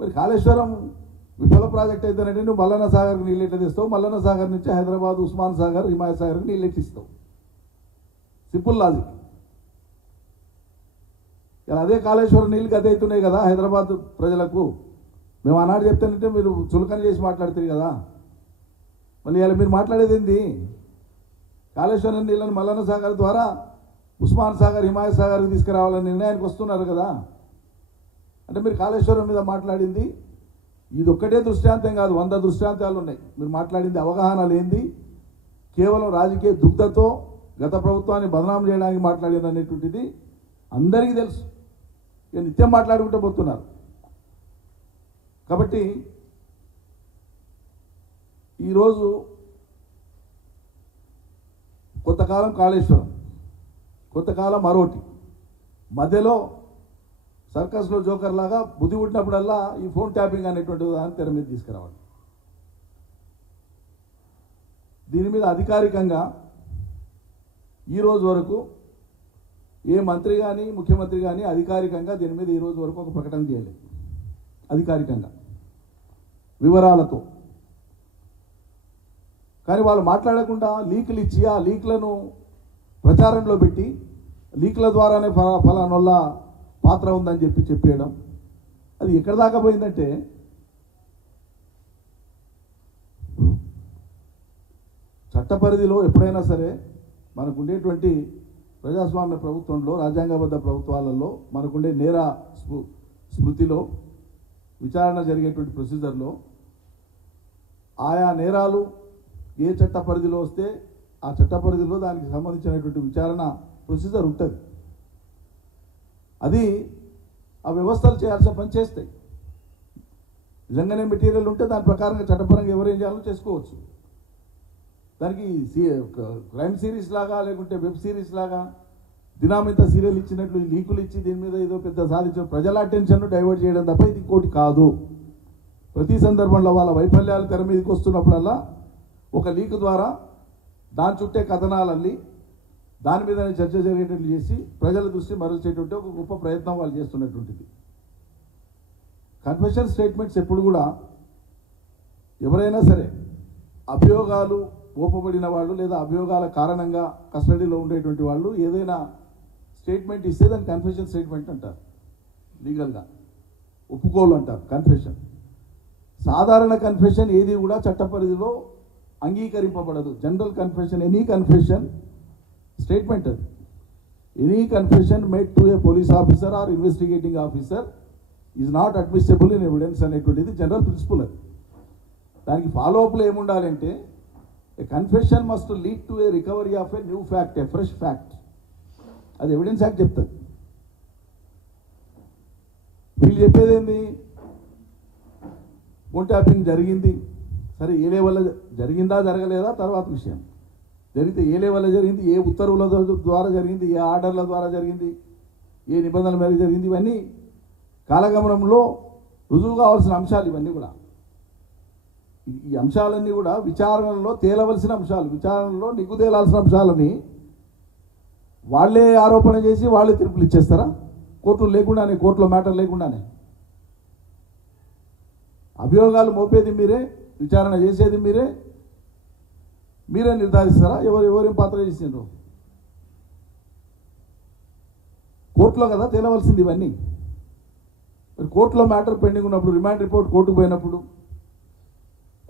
మరి కాళేశ్వరం విఫల ప్రాజెక్ట్ అయితేనంటే నువ్వు మల్లన్న సాగర్కి నీళ్ళు ఎట్లా తీస్తావు, మల్లన్న సాగర్ నుంచి హైదరాబాద్ ఉస్మాన్ సాగర్ హిమాయత్ సాగర్కి నీళ్ళు ఎట్లా ఇస్తావు? Simple logic. ఇలా అదే కాళేశ్వరం నీళ్ళు గది అవుతున్నాయి కదా హైదరాబాద్ ప్రజలకు. మేము ఆనాడు చెప్తానంటే మీరు చులకన చేసి మాట్లాడుతుంది కదా. మళ్ళీ ఇలా మీరు మాట్లాడేది ఏంది? కాళేశ్వరం నీళ్ళని మల్లన్న సాగర్ ద్వారా ఉస్మాన్ సాగర్ హిమాయత్ సాగర్కి తీసుకురావాలని నిర్ణయానికి వస్తున్నారు కదా. అంటే మీరు కాళేశ్వరం మీద మాట్లాడింది ఇది ఒక్కటే దృష్టాంతం కాదు, 100 దృష్టాంతాలు ఉన్నాయి. మీరు మాట్లాడింది అవగాహన లేనిది, కేవలం రాజకీయ దుగ్ధతో గత ప్రభుత్వాన్ని బదనాం చేయడానికి మాట్లాడింది అనేటువంటిది అందరికీ తెలుసు. ఇక నిత్యం మాట్లాడుకుంటూ పోతున్నారు. కాబట్టి ఈరోజు కొంతకాలం కాళేశ్వరం, కొంతకాలం మరోటి, మధ్యలో సర్కస్లో జోకర్ లాగా బుద్ధి పుట్టినప్పుడల్లా ఈ ఫోన్ ట్యాపింగ్ అనేటువంటి దాన్ని తెర మీద తీసుకురావాలి. దీని మీద అధికారికంగా ఈరోజు వరకు ఏ మంత్రి కానీ ముఖ్యమంత్రి కానీ అధికారికంగా దీని మీద ఈరోజు వరకు ఒక ప్రకటన చేయలేదు. అధికారికంగా వివరాలతో. కానీ వాళ్ళు మాట్లాడకుండా లీకులు ఇచ్చి ఆ లీక్లను ప్రచారంలో పెట్టి లీకుల ద్వారానే ఫలానోళ్ళ పాత్ర ఉందని చెప్పేయడం, అది ఎక్కడ దాకా పోయిందంటే చట్ట పరిధిలో ఎప్పుడైనా సరే మనకు ఉండేటువంటి ప్రజాస్వామ్య ప్రభుత్వంలో, రాజ్యాంగబద్ధ ప్రభుత్వాలలో మనకుండే నేర స్మృతిలో విచారణ జరిగేటువంటి ప్రొసీజర్లో ఆయా నేరాలు ఏ చట్ట పరిధిలో వస్తే ఆ చట్ట పరిధిలో దానికి సంబంధించినటువంటి విచారణ ప్రొసీజర్ ఉంటుంది. అది ఆ వ్యవస్థలు చేయాల్సిన పని చేస్తాయి. నిజంగానే మెటీరియల్ ఉంటే దాని ప్రకారంగా చట్టపరంగా ఎవరేం చేయాలో చేసుకోవచ్చు. దానికి క్రైమ్ సిరీస్ లాగా లేకుంటే వెబ్ సిరీస్ లాగా దినామిత సీరియల్ ఇచ్చినట్లు లీకులు ఇచ్చి దీని మీద ఏదో పెద్ద సాధించిన ప్రజల అటెన్షన్ను డైవర్ట్ చేయడం తప్ప ఇది ఇంకోటి కాదు. ప్రతి సందర్భంలో వాళ్ళ వైఫల్యాలు తెర మీదకి వస్తున్నప్పుడల్లా ఒక లీక్ ద్వారా దాని చుట్టే కథనాలల్లి దాని మీదనే చర్చ జరిగేటట్లు చేసి ప్రజల దృష్టి మరల్చేటువంటి ఒక గొప్ప ప్రయత్నం వాళ్ళు చేస్తున్నటువంటిది. కన్ఫెషన్ స్టేట్మెంట్స్ ఎప్పుడు కూడా ఎవరైనా సరే అభియోగాలు మోపబడిన వాళ్ళు లేదా అభియోగాల కారణంగా కస్టడీలో ఉండేటువంటి వాళ్ళు ఏదైనా స్టేట్మెంట్ ఇస్తే దాన్ని కన్ఫెషన్ స్టేట్మెంట్ అంటారు. లీగల్గా ఒప్పుకోలు అంటారు కన్ఫెషన్. సాధారణ కన్ఫెషన్ ఏది కూడా చట్ట పరిధిలో అంగీకరింపబడదు. General confession, any confession statement, అది any confession made to a police officer or investigating officer is not admissible in evidence అనేటువంటిది జనరల్ ప్రిన్సిపల్. అది దానికి ఫాలోఅప్లో ఏముండాలంటే a confession must lead to a recovery of a new fact, a fresh fact. అది evidence act చెప్తుంది. వీళ్ళు చెప్పేది ఏంది? ఫోన్ ట్యాపింగ్ జరిగింది, సరే ఏ లెవెల్లో జరిగిందా జరగలేదా తర్వాత విషయం. జరిగితే ఏ లెవెల్లో జరిగింది, ఏ ఉత్తర్వుల ద్వారా జరిగింది, ఏ ఆర్డర్ల ద్వారా జరిగింది, ఏ నిబంధనల మేరకు జరిగింది, ఇవన్నీ కాలగమనంలో రుజువు కావాల్సిన అంశాలు. ఇవన్నీ కూడా ఈ అంశాలన్నీ కూడా విచారణలో తేలవలసిన అంశాలు, విచారణలో నిగ్గు తేలాల్సిన అంశాలని వాళ్ళే ఆరోపణ చేసి వాళ్ళే తీర్పులు ఇచ్చేస్తారా? కోర్టులు లేకుండానే, కోర్టులో మ్యాటర్ లేకుండానే అభియోగాలు మోపేది మీరే, విచారణ చేసేది మీరే, మీరే నిర్ధారిస్తారా ఎవరేం పాత్ర చేసిండ్రు? కోర్టులో కదా తేలవలసింది ఇవన్నీ. మరి కోర్టులో మ్యాటర్ పెండింగ్ ఉన్నప్పుడు, రిమాండ్ రిపోర్ట్ కోర్టుకు పోయినప్పుడు,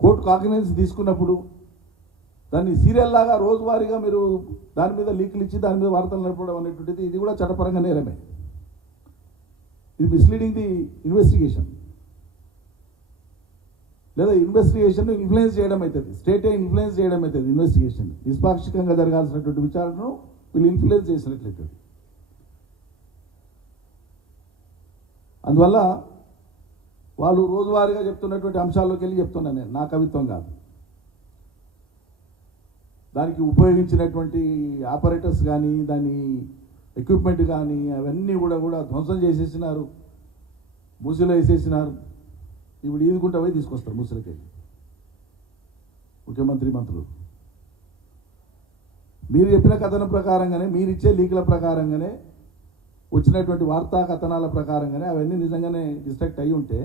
కోర్టు కాగ్నిజెన్స్ తీసుకున్నప్పుడు దాన్ని సీరియల్ లాగా రోజువారీగా మీరు దాని మీద లీకులు ఇచ్చి దాని మీద వార్తలు నడపడం అనేటువంటిది ఇది కూడా చట్టపరంగా నేరమే. ఇది మిస్లీడింగ్ ది ఇన్వెస్టిగేషన్, లేదా ఇన్వెస్టిగేషన్ ఇన్ఫ్లుయెన్స్ చేయడం అవుతుంది. స్టేటే ఇన్ఫ్లుయెన్స్ చేయడం అవుతుంది. ఇన్వెస్టిగేషన్ నిష్పాక్షికంగా జరగాల్సినటువంటి విచారణను వీళ్ళు ఇన్ఫ్లుయెన్స్ చేసినట్లయితే. అందువల్ల వాళ్ళు రోజువారీగా చెప్తున్నటువంటి అంశాల్లోకి వెళ్ళి చెప్తున్నాను నేను, నా కవిత్వం కాదు. దానికి ఉపయోగించినటువంటి ఆపరేటర్స్ కానీ, దాని ఎక్విప్మెంట్ కానీ అవన్నీ కూడా ధ్వంసం చేసేసినారు, మూసిలో వేసేసినారు. ఇప్పుడు ఈదుకుంటా పోయి తీసుకొస్తారు మూసిలకి ముఖ్యమంత్రి మంత్రులు. మీరు చెప్పిన కథనం ప్రకారంగానే, మీరు ఇచ్చే లీకుల ప్రకారంగానే, వచ్చినటువంటి వార్తా కథనాల ప్రకారంగానే అవన్నీ నిజంగానే డిస్ట్రాక్ట్ అయ్యి ఉంటే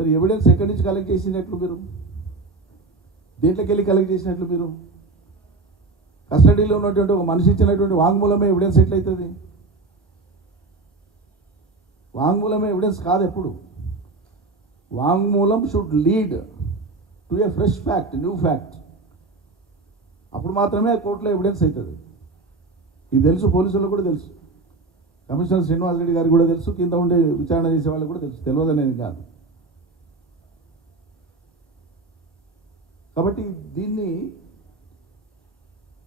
మరి ఎవిడెన్స్ ఎక్కడి నుంచి కలెక్ట్ చేసినట్లు మీరు, దేంట్లోకి వెళ్ళి కలెక్ట్ చేసినట్లు మీరు? కస్టడీలో ఉన్నటువంటి ఒక మనిషి ఇచ్చినటువంటి వాంగ్మూలమే ఎవిడెన్స్ ఎట్లయితుంది? వాంగ్మూలమే ఎవిడెన్స్ కాదు. ఎప్పుడు వాంగ్మూలం should lead to A fresh fact, new fact. అప్పుడు మాత్రమే కోర్టులో ఎవిడెన్స్ అవుతుంది. ఇది తెలుసు, పోలీసులకు కూడా తెలుసు, కమిషనర్ శ్రీనివాస్ రెడ్డి గారికి కూడా తెలుసు, కింద ఉండే విచారణ చేసే వాళ్ళకి కూడా తెలుసు, తెలియదనేది కాదు. కాబట్టి దీన్ని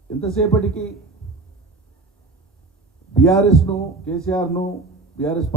ఎంతసేపటికి బీఆర్ఎస్ను, కేసీఆర్ను, బీఆర్ఎస్